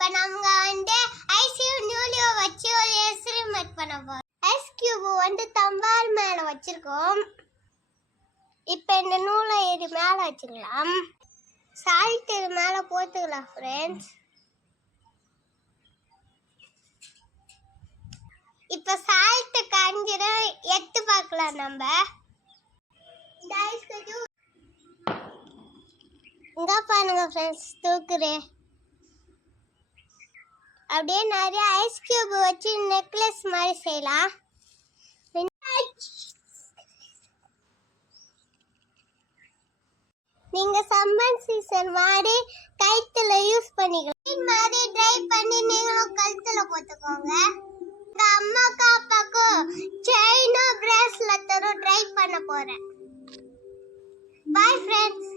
இப்போ நம்ம வந்து ஐஸ் நியூலியோ வச்சு ஒரு எக்ஸ்பெரிமெண்ட் பண்ண போறோம். ஐஸ் கியூப் வந்து தம்பால் மேல வச்சிருக்கோம். இப்போ இந்த நூலை இது மேல வச்சுக்கலாம். சால்ட் இது மேல போட்டுக்கலாம் ஃப்ரெண்ட்ஸ். இப்போ சால்ட் கரைஞ்சிடும், எடுத்து பார்க்கலாம் நம்ம. இங்க பாருங்க ஃப்ரெண்ட்ஸ், தூக்குறேன். அப்படியே நிறைய ஐஸ் கியூப் வச்சு நெக்லஸ் மாதிரி செய்யலாம். நீங்க சம்மர் சீசன் மாதிரி கழுத்துல யூஸ் பண்ணிக்கலாம். இந்த மாதிரி ட்ரை பண்ணி நீங்களும் கழுத்துல போட்டுக்கோங்க. எங்க அம்மாக்கு அப்பாக்கும் செயினும் பிரேஸ்லெட்டரும் ட்ரை பண்ண போறேன். Bye friends.